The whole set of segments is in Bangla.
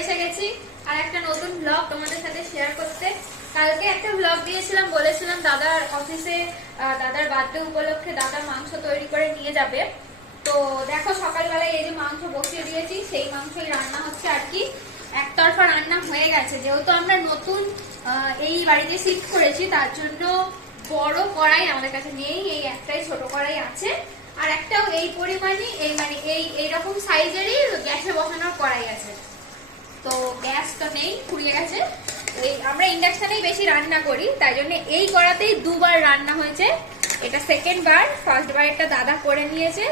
এসে গেছি। আর একটা নতুন ব্লগ তোমাদের সাথে শেয়ার করতে। কালকে একটা ব্লগ দিয়েছিলাম, বলেছিলাম দাদার অফিসে দাদার বার্থডে উপলক্ষে দাদা মাংস তৈরি করে নিয়ে যাবে। তো দেখো সকালবেলায় এই যে মাংস বসিয়ে দিয়েছি, সেই মাংসই রান্না হচ্ছে আর কি। একতরফা রান্না হয়ে গেছে। যেহেতু আমরা নতুন এই বাড়িতে শিফট করেছি, তার জন্য বড় কড়াই আমাদের কাছে নেই, এই একটাই ছোট কড়াই আছে। আর একটাও এই পরিমাণই, এই মানে এই, এইরকম সাইজেরই গ্যাসে বসানোর কড়াই আছে তো গ্যাস তো নেই, ফুরিয়ে গেছে। এই আমরা ইন্ডাকশনেই বেশি রান্না করি, তাই জন্য এই কড়াতেই দুবার রান্না হয়েছে। এটা সেকেন্ড বার ফার্স্ট বারেরটা দাদা করে নিয়েছে।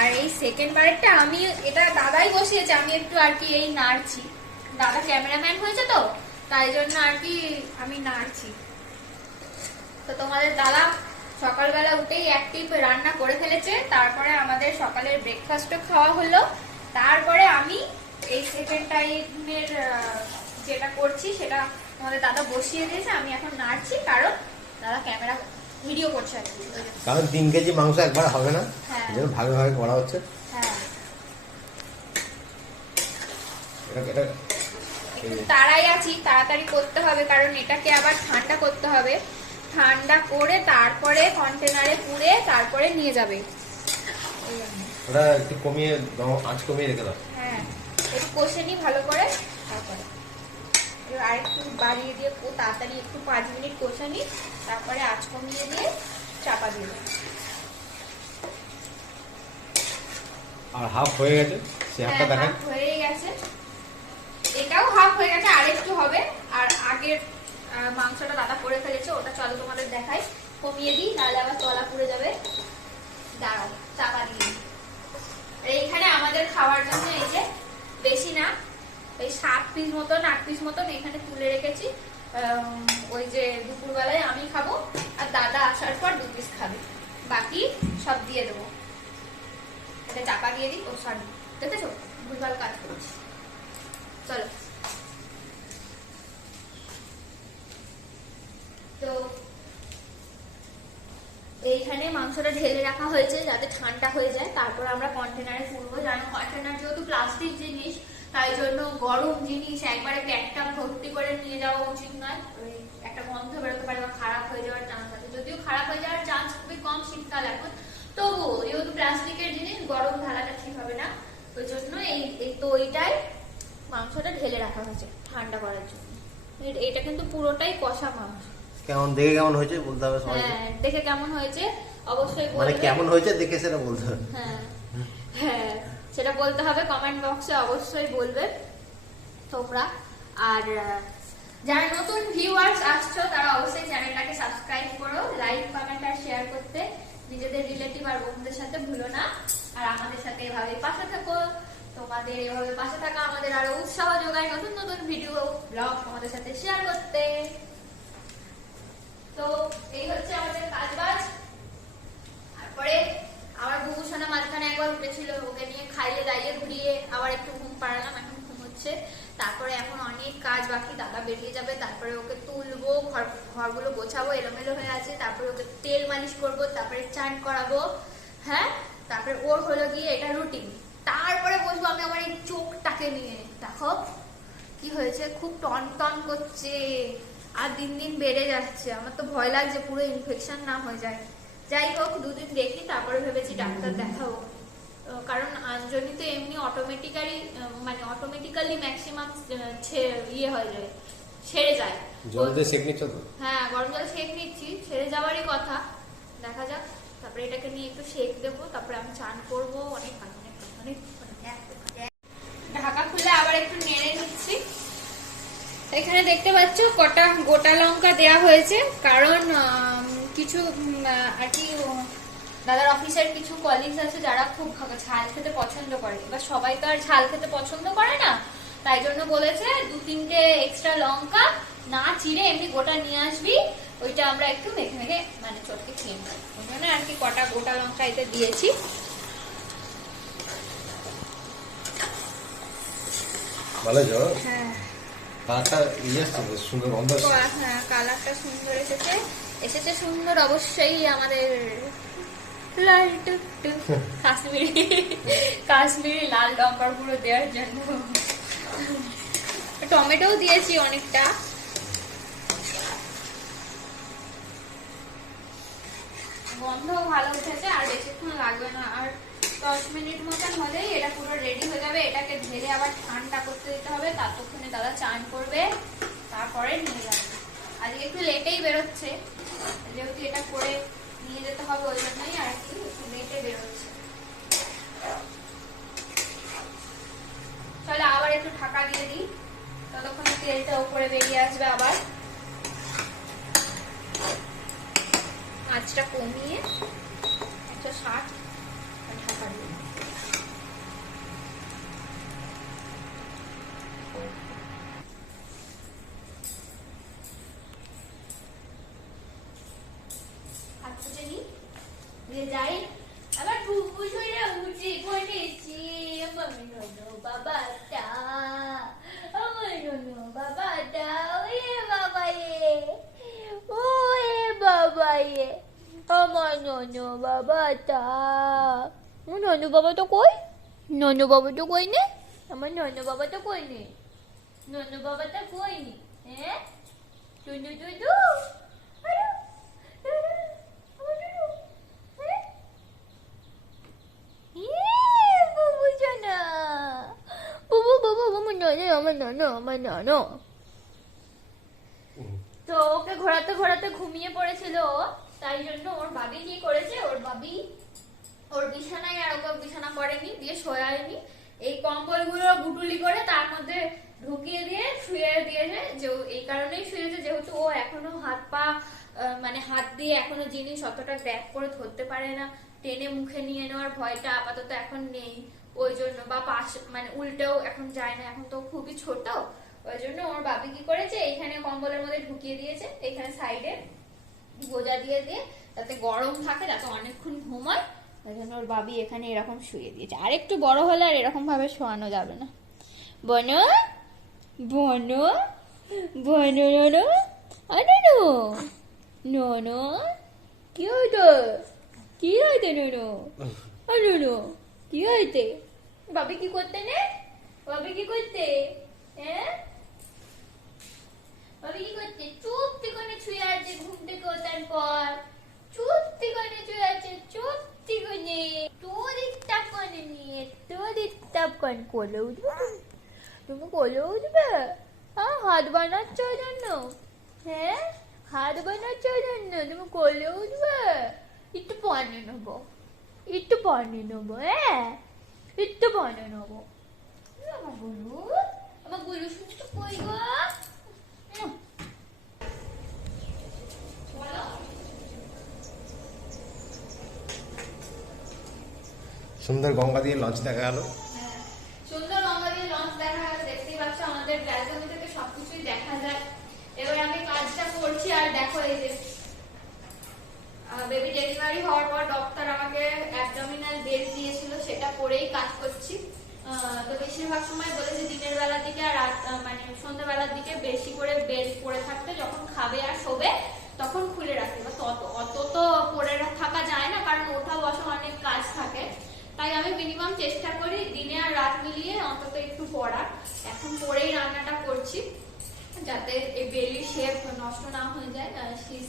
আর এই সেকেন্ড বারেরটা আমি, এটা দাদাই বসিয়েছে, আমি একটু আর কি এই নাড়ছি। দাদা ক্যামেরাম্যান হয়েছে তো, তাই জন্য আর কি আমি নাড়ছি। তো তোমাদের দাদা সকালবেলা উঠেই অ্যাক্টিভ রান্না করে ফেলেছে, তারপরে আমাদের সকালের ব্রেকফাস্টও খাওয়া হলো। তারপরে আমি এই সেকেন্ড টাইমের যেটা করছি সেটা আমাদের দাদা বসিয়ে দিয়েছে। আমি এখন নাড়ছি কারণ দাদা ক্যামেরা ভিডিও করছে আর কি। কারণ তিন কেজি মাংস একবার হবে না হ্যাঁ। ভাগে ভাগে করা হচ্ছে। হ্যাঁ। তাড়াই আছি তাড়াতাড়ি করতে হবে কারণ এটাকে আবার ঠান্ডা করতে হবে। ঠান্ডা করে তারপরে কন্টেনারে পুড়ে তারপরে নিয়ে যাবে। ওটা একটু কমিয়ে আঁচ কমিয়ে রেখে দাও। হ্যাঁ। একটু কষে নিই ভালো করে তারপরে এবার আরেকটু বাড়িয়ে দিয়ে তাড়াতাড়ি একটু পাঁচ মিনিট কষে নি তারপরে আঁচ কমিয়ে দিয়ে চাপা দিয়ে। আর হাফ হয়ে গেছে? সে হাফটা হ্যাঁ, হাফ হয়ে গেছে। এটাও হাফ হয়ে গেছে আরেকটু হবে। আর আগের মাংসটা দাদা করে ফেলেছে ওটা চলো তোমাদের দেখাই। কমিয়ে দিই নাহলে আবার তলা পুড়ে যাবে। দাঁড়াও চাপা দিয়ে। এইখানে আমাদের খাওয়ার জন্য এই যে পিস মতন আট পিস মতন এখানে তুলে রেখেছি। ওই যে দুপুরবেলায় আমি খাব আর দাদা আসার পর দু পিস খাবে। বাকি সব দিয়ে দেবো। এটা চাপা দিয়ে দিই। ও সরি দেখেছ? ভুলভাল কাজ করছি। চলো। তো এইখানে মাংসটা ঢেলে রাখা হয়েছে যাতে ঠান্ডা হয়ে যায়। তারপর আমরা কন্টেনারে তুলবো জানো কন্টেনার যেহেতু প্লাস্টিক জিনিস তাই জন্য গরম জিনিস একবারে প্যাকটা ভর্তি করে নিয়ে যাওয়া উচিত নয়। একটা গন্ধ বেরোতে পারে বা খারাপ হয়ে যাওয়ার চান্স আছে। যদিও খারাপ হয়ে যাওয়ার চান্স খুবই কম শীতকাল এখন। তবুও যেহেতু প্লাস্টিকের জিনিস গরম ঢালাটা ঠিক হবে না। ওই জন্য এই এই তো ওইটাই মাংসটা ঢেলে রাখা হয়েছে ঠান্ডা করার জন্য। এটা কিন্তু পুরোটাই কষা মাংস। কেমন দেখে কেমন হয়েছে বলতে হবে সবাই হ্যাঁ দেখে কেমন হয়েছে? অবশ্যই মানে কেমন হয়েছে দেখে সেটা বলতে হবে। হ্যাঁ হ্যাঁ। সেটা বলতে হবে কমেন্ট বক্সে অবশ্যই বলবে তোমরা। আর যারা নতুন ভিউয়ার্স আসছো, তারা অবশ্যই চ্যানেলটাকে সাবস্ক্রাইব করো লাইক কমেন্ট আর শেয়ার করতে নিজেদের রিলেটিভ আর বন্ধুদের সাথে ভুলো না। আর আমাদের সাথে এভাবে পাশে থাকো। তোমাদের এভাবে পাশে থাকা আমাদের আরও উৎসাহ যোগায় নতুন নতুন ভিডিও ব্লগ তোমাদের সাথে শেয়ার করতে। তো, এই হচ্ছে আমাদের কাজ বাজ তারপরে আমার বুবু মাঝখানে একবার উঠেছিল ওকে নিয়ে খাইয়ে দাইয়ে ঘুরিয়ে আবার একটু ঘুম পাড়ালাম, এখন ঘুম হচ্ছে। তারপরে এখন অনেক কাজ বাকি, দাদা বেরিয়ে যাবে, তারপরে ওকে তুলবো, ঘর, ঘরগুলো গোছাবো, এলোমেলো হয়ে আছে, তারপরে ওকে তেল মালিশ করব, তারপরে চান করাবো হ্যাঁ? তারপরে ওর হলো গিয়ে এটা রুটিন তারপরে বসবো আমি আমার এই চোখটাকে নিয়ে। দেখো, কি হয়েছে? খুব টন টন করছে, আর দিন দিন বেড়ে যাচ্ছে। আমার তো ভয় লাগছে, পুরো ইনফেকশন না হয়ে যায়। যাই হোক দুদিন দেখি তারপরে ভেবেছি ডাক্তার দেখাবো। কারণ আঞ্জনি তো এমনি অটোমেটিক্যালি মানে অটোমেটিক্যালি ম্যাক্সিমাম ইয়ে হয়ে যায় ছেড়ে যায়। জল দিয়ে সেক নিচ্ছ তো? হ্যাঁ গরম জল সেক নিচ্ছি ছেড়ে যাওয়ারই কথা। দেখা যাক তারপরে এটাকে নিয়ে একটু সেক দেবো তারপরে আমি চান করব অনেক অনেক অনেক ঢাকা খুলে আবার একটু নেড়ে নিচ্ছি। এখানে দেখতে পাচ্ছ কটা গোটা লঙ্কা দেয়া হয়েছে কারণ কিছু আর কি দাদার অফিসের কিছু কলিগস আছে যারা খুব ঝাল খেতে পছন্দ করে। এবার সবাই তো আর ঝাল খেতে পছন্দ করে না। তাই জন্য বলেছে দু তিনটে এক্সট্রা লঙ্কা না চিড়ে এমনি গোটা নিয়ে আসবি ওইটা আমরা একটু মেখে মেখে মানে চটকে খেয়ে নেব। ওই জন্য আর কি কটা গোটা লঙ্কা এতে দিয়েছি। ভালো বলো? হ্যাঁ। কালারটা ইয়ে সুন্দর গন্ধ হ্যাঁ কালারটা সুন্দর এসেছে। এসেছে সুন্দর অবশ্যই আমাদের কাশ্মীরি কাশ্মীরি লাল লঙ্কার গুঁড়ো দেওয়ার জন্য। টমেটোও দিয়েছি অনেকটা। গন্ধ ভালো উঠেছে, আর বেশিক্ষণ লাগবে না। আর দশ মিনিট মতন হলেই এটা পুরো রেডি হয়ে যাবে। এটাকে ঢেলে আবার ঠান্ডা করতে দিতে হবে। ততক্ষণে দাদা চান করবে, তারপরে নিয়ে যাবে। আজকে একটু লেটেই বেরোচ্ছে। যেহেতু এটা করে নিয়ে যেতে হবে ওই জন্যই আর কি একটু লেটে বেরোচ্ছে। তাহলে আবার একটু ঢাকা দিয়ে দিই। ততক্ষণে তেলটা উপরে বেরিয়ে আসবে আবার। আঁচটা কমিয়ে একশো ষাট ঢাকা দিয়ে বাবা এ আমার ননো বাবাটা ও ননু বাবা তো কই ননু বাবা তো কই নে আমার ননু বাবা তো কই নে ননু বাবাটা কই নে হ্যাঁ টুনু টুনু আরে আরে, আমার টুনু আরে ইয়ে, বাবু জানা বাবু বাবু আমার নানো আমার নানো আমার নানো তো ওকে ঘোরাতে ঘোরাতে ঘুমিয়ে পড়েছিল। তাই জন্য ওর বাবি কি করেছে? ওর বাবি ওর বিছানায় আর ওকে বিছানা করেনি, দিয়ে শোয়ায়নি এই কম্বলগুলো গুটুলি করে তার মধ্যে ঢুকিয়ে দিয়ে শুয়ে দিয়েছে যে এই কারণেই শুয়েছে, যেহেতু ও এখনও হাত পা মানে হাত দিয়ে এখনও জিনিস অতটা গ্র্যাপ করে ধরতে পারে না। টেনে মুখে নিয়ে নেওয়ার ভয়টা আপাতত এখন নেই। ওই জন্য বা পাশ মানে উল্টেও এখন যায় না। এখন তো খুবই ছোট। ওই জন্য ওর বাবি কি করেছে, এইখানে কম্বলের মধ্যে ঢুকিয়ে দিয়েছে, এইখানে সাইডে গোজা দিয়ে দিয়ে যাতে গরম থাকে, যাতে অনেকক্ষণ ঘুমায় ওই জন্য ওর বাবি এখানে এরকম শুয়ে দিয়েছে। আর একটু বড় হলে আর এরকম ভাবে শোয়ানো যাবে না। বনো বনো বনো, ননো আনো ননো কি হইতো কি হইতে ননো? আনো কি হইতে বাবি কি করতে নে? বাবি কি করতে? হ্যাঁ? বাবি কি করতে চুপটি করে শুয়ে আছে ঘুম থেকে ওঠার পর। চুপটি করে শুয়ে আছে, চুপটি করে। তোর ইচ্ছা করে নিয়ে তোর ইচ্ছা করে কোলে উঠবে। তুমি? কোলে উঠবে? হ্যাঁ হাত বানাচ্ছ ওই জন্য? হ্যাঁ? হাত বানাচ্ছ ওই জন্য? তুমি কোলে উঠবে? একটু পানি নেব। একটু পানি নেব হ্যাঁ? একটু পানি নেব। আমার গুরু আমার গুরু শুনে তো কই গো উম। বলো সুন্দর গঙ্গা দিয়ে লঞ্চ দেখা গেল। হ্যাঁ, সুন্দর গঙ্গা দিয়ে লঞ্চ দেখা গেছে দেখতেই পাচ্ছ আমাদের থেকে সবকিছুই দেখা যায়। এবার আমি কাজটা করছি আর দেখো এই যে বেবি ডেলিভারি হওয়ার পর ডক্টর আমাকে অ্যাবডোমিনাল দিয়েছিল সেটা পরেই কাজ করছি। তো বেশিরভাগ সময় বলেছে দিনের বেলার দিকে আর মানে সন্ধ্যাবেলার দিকে বেশি করে বেল্ট পরে থাকতে যখন খাবে আর শোবে তখন খুলে রাখতে তত অত তো পরে থাকা যায় না কারণ ওঠা বসা অনেক কাজ থাকে তাই আমি মিনিমাম চেষ্টা করি দিনে আর রাত মিলিয়ে অন্তত একটু পড়া এখন পরেই রান্নাটা করছি, যাতে এই বেলির শেপ নষ্ট না হয়ে যায়।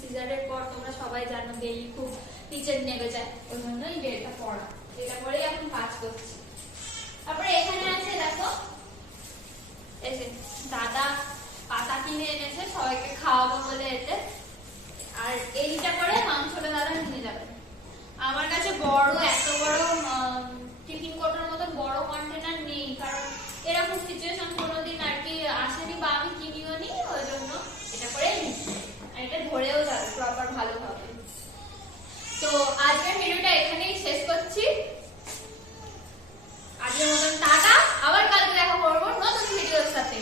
সিজারের পর তোমরা সবাই জানো বেলি খুব নিচের নেমে যায় ওই জন্যই বেলটা পড়া। এটা ভরেও যাবে আবার ভালোভাবে তো আজকের ভিডিওটা এখানেই শেষ করছি। আজকের মতন টাটা। আবার কালকে দেখা করব নতুন ভিডিওর সাথে।